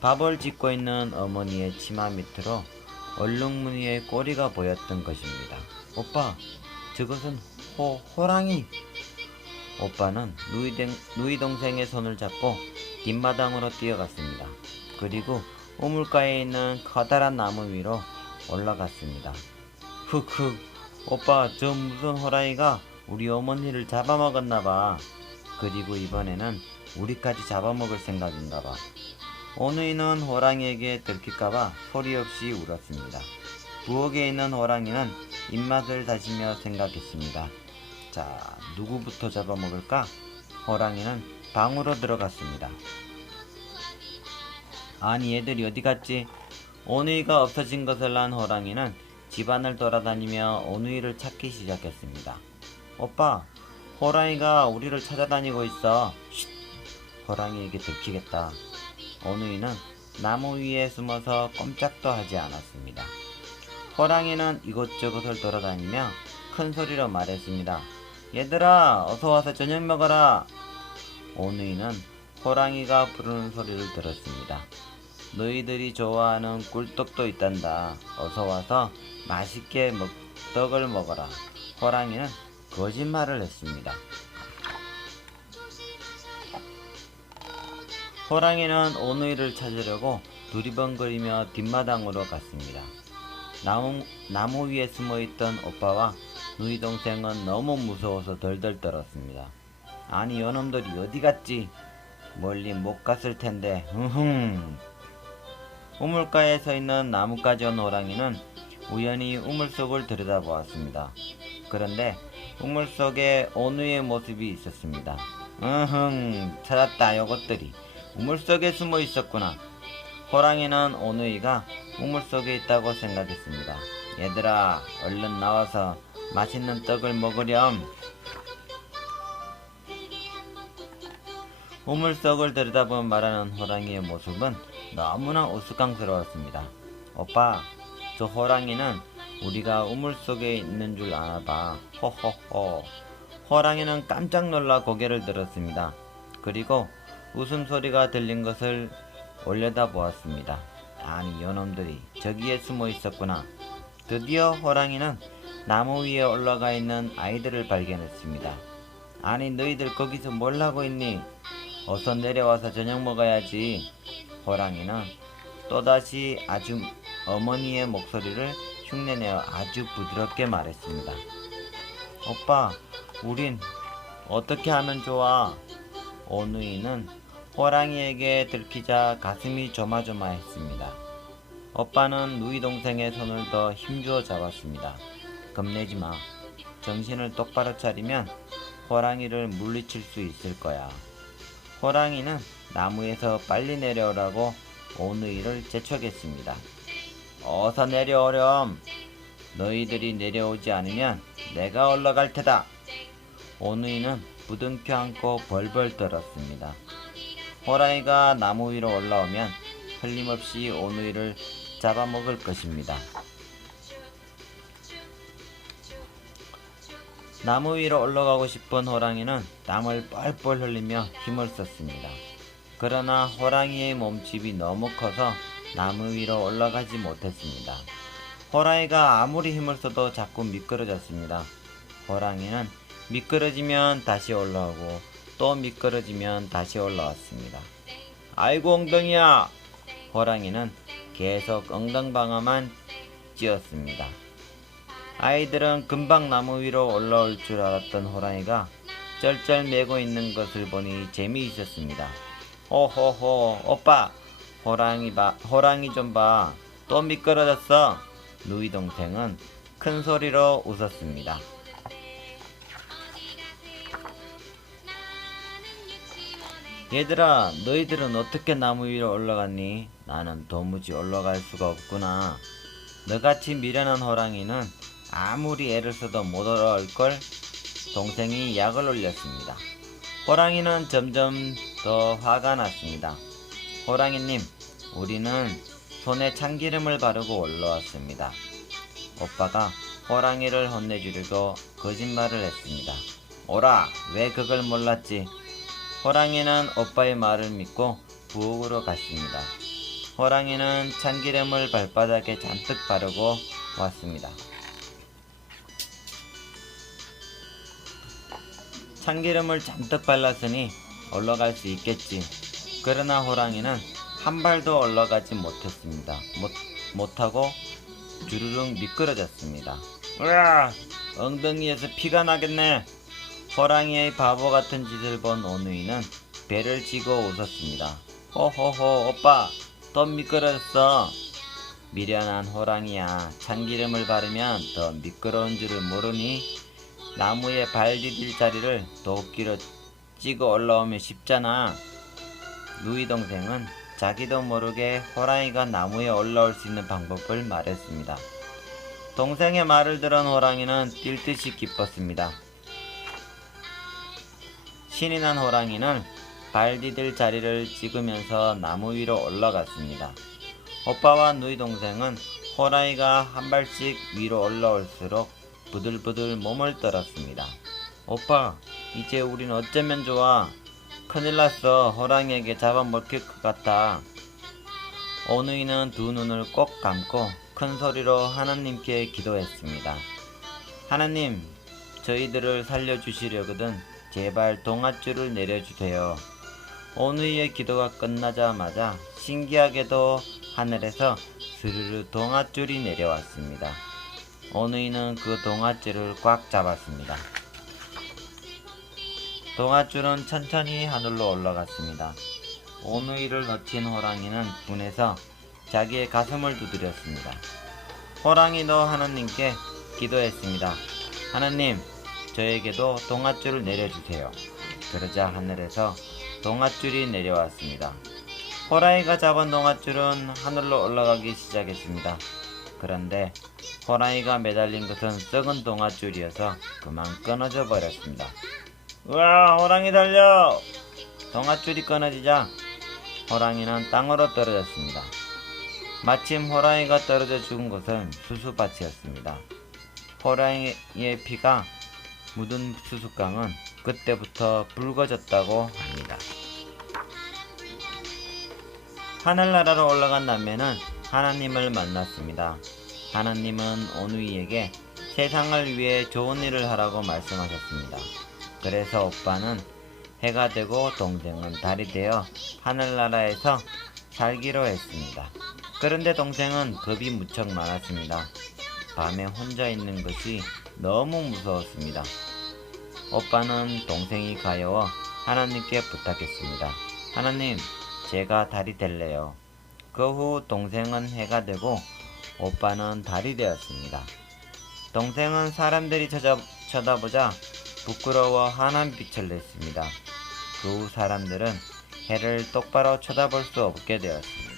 밥을 짓고 있는 어머니의 치마 밑으로 얼룩무늬의 꼬리가 보였던 것입니다. 오빠, 저것은 호랑이! 오빠는 누이 동생의 손을 잡고 뒷마당으로 뛰어갔습니다. 그리고 우물가에 있는 커다란 나무 위로 올라갔습니다. 흑흑, 오빠, 저 무슨 호랑이가 우리 어머니를 잡아먹었나봐. 그리고 이번에는 우리까지 잡아먹을 생각인가봐. 오누이는 호랑이에게 들킬까봐 소리 없이 울었습니다. 부엌에 있는 호랑이는 입맛을 다시며 생각했습니다. 자, 누구부터 잡아먹을까? 호랑이는 방으로 들어갔습니다. 아니, 얘들이 어디 갔지? 오누이가 없어진 것을 안 호랑이는 집안을 돌아다니며 오누이를 찾기 시작했습니다. 오빠, 호랑이가 우리를 찾아다니고 있어. 쉿! 호랑이에게 들키겠다. 오누이는 나무 위에 숨어서 꼼짝도 하지 않았습니다. 호랑이는 이곳저곳을 돌아다니며 큰 소리로 말했습니다. 얘들아, 어서와서 저녁 먹어라. 오누이는 호랑이가 부르는 소리를 들었습니다. 너희들이 좋아하는 꿀떡도 있단다. 어서와서 맛있게 떡을 먹어라. 호랑이는 거짓말을 했습니다. 호랑이는 오누이를 찾으려고 두리번거리며 뒷마당으로 갔습니다. 나무 위에 숨어있던 오빠와 누이 동생은 너무 무서워서 덜덜 떨었습니다. 아니, 요놈들이 어디 갔지? 멀리 못 갔을 텐데. 우물가에 서 있는 나뭇가지 온 호랑이는 우연히 우물 속을 들여다보았습니다. 그런데 우물 속에 오누이의 모습이 있었습니다. 찾았다, 요것들이. 우물 속에 숨어 있었구나. 호랑이는 오누이가 우물 속에 있다고 생각했습니다. 얘들아, 얼른 나와서 맛있는 떡을 먹으렴. 우물 속을 들여다보며 말하는 호랑이의 모습은 너무나 우스꽝스러웠습니다. 오빠, 저 호랑이는 우리가 우물 속에 있는 줄 아나봐. 호호호. 호랑이는 깜짝 놀라 고개를 들었습니다. 그리고 웃음소리가 들린 것을 올려다보았습니다. 아니, 요놈들이 저기에 숨어 있었구나. 드디어 호랑이는 나무 위에 올라가 있는 아이들을 발견했습니다. 아니, 너희들 거기서 뭘 하고 있니? 어서 내려와서 저녁 먹어야지. 호랑이는 또다시 아주 어머니의 목소리를 흉내내어 아주 부드럽게 말했습니다. 오빠, 우린 어떻게 하면 좋아? 오누이는 호랑이에게 들키자 가슴이 조마조마했습니다. 오빠는 누이 동생의 손을 더 힘주어 잡았습니다. 겁내지 마. 정신을 똑바로 차리면 호랑이를 물리칠 수 있을 거야. 호랑이는 나무에서 빨리 내려오라고 오누이를 재촉했습니다. 어서 내려오렴. 너희들이 내려오지 않으면 내가 올라갈 테다. 오누이는 부둥켜 안고 벌벌 떨었습니다. 호랑이가 나무 위로 올라오면 틀림없이 오누이를 잡아먹을 것입니다. 나무 위로 올라가고 싶은 호랑이는 땀을 뻘뻘 흘리며 힘을 썼습니다. 그러나 호랑이의 몸집이 너무 커서 나무 위로 올라가지 못했습니다. 호랑이가 아무리 힘을 써도 자꾸 미끄러졌습니다. 호랑이는 미끄러지면 다시 올라오고 또 미끄러지면 다시 올라왔습니다. 아이고, 엉덩이야! 호랑이는 계속 엉덩방아만 찧었습니다. 아이들은 금방 나무 위로 올라올 줄 알았던 호랑이가 쩔쩔매고 있는 것을 보니 재미있었습니다. 호호호, 오빠! 호랑이 좀 봐. 또 미끄러졌어. 누이 동생은 큰 소리로 웃었습니다. 얘들아, 너희들은 어떻게 나무 위로 올라갔니? 나는 도무지 올라갈 수가 없구나. 너같이 미련한 호랑이는 아무리 애를 써도 못 올라올걸? 동생이 약을 올렸습니다. 호랑이는 점점 더 화가 났습니다. 호랑이님, 우리는 손에 참기름을 바르고 올라왔습니다. 오빠가 호랑이를 혼내주려고 거짓말을 했습니다. 오라, 왜 그걸 몰랐지? 호랑이는 오빠의 말을 믿고 부엌으로 갔습니다. 호랑이는 참기름을 발바닥에 잔뜩 바르고 왔습니다. 참기름을 잔뜩 발랐으니 올라갈 수 있겠지. 그러나 호랑이는 한 발도 올라가지 못했습니다. 못하고 주르륵 미끄러졌습니다. 으아! 엉덩이에서 피가 나겠네. 호랑이의 바보 같은 짓을 본 오누이는 배를 쥐고 웃었습니다. 호호호, 오빠 또 미끄러졌어. 미련한 호랑이야. 참기름을 바르면 더 미끄러운 줄을 모르니? 나무에 발 디딜 자리를 도끼로 찍어 올라오면 쉽잖아. 누이 동생은 자기도 모르게 호랑이가 나무에 올라올 수 있는 방법을 말했습니다. 동생의 말을 들은 호랑이는 뛸 듯이 기뻤습니다. 신이 난 호랑이는 발 디딜 자리를 찍으면서 나무 위로 올라갔습니다. 오빠와 누이 동생은 호랑이가 한 발씩 위로 올라올수록 부들부들 몸을 떨었습니다. 오빠, 이제 우린 어쩌면 좋아. 큰일 났어. 호랑이에게 잡아먹힐 것 같아. 오누이는 두 눈을 꼭 감고 큰 소리로 하나님께 기도했습니다. 하나님, 저희들을 살려주시려거든 제발 동아줄을 내려주세요. 오누이의 기도가 끝나자마자 신기하게도 하늘에서 스르르 동아줄이 내려왔습니다. 오누이는 그 동아줄을 꽉 잡았습니다. 동아줄은 천천히 하늘로 올라갔습니다. 오누이를 놓친 호랑이는 분해서 자기의 가슴을 두드렸습니다. 호랑이도 하나님께 기도했습니다. 하나님, 저에게도 동아줄을 내려주세요. 그러자 하늘에서 동아줄이 내려왔습니다. 호랑이가 잡은 동아줄은 하늘로 올라가기 시작했습니다. 그런데 호랑이가 매달린 것은 썩은 동아줄이어서 그만 끊어져 버렸습니다. 우와, 호랑이 달려! 동아줄이 끊어지자 호랑이는 땅으로 떨어졌습니다. 마침 호랑이가 떨어져 죽은 곳은 수수밭이었습니다. 호랑이의 피가 묻은 수수깡은 그때부터 붉어졌다고 합니다. 하늘나라로 올라간 남매는 하나님을 만났습니다. 하나님은 오누이에게 세상을 위해 좋은 일을 하라고 말씀하셨습니다. 그래서 오빠는 해가 되고 동생은 달이 되어 하늘나라에서 살기로 했습니다. 그런데 동생은 겁이 무척 많았습니다. 밤에 혼자 있는 것이 너무 무서웠습니다. 오빠는 동생이 가여워 하나님께 부탁했습니다. 하나님, 제가 달이 될래요. 그 후 동생은 해가 되고 오빠는 달이 되었습니다. 동생은 사람들이 쳐다보자 부끄러워 환한 빛을 냈습니다. 그 후 사람들은 해를 똑바로 쳐다볼 수 없게 되었습니다.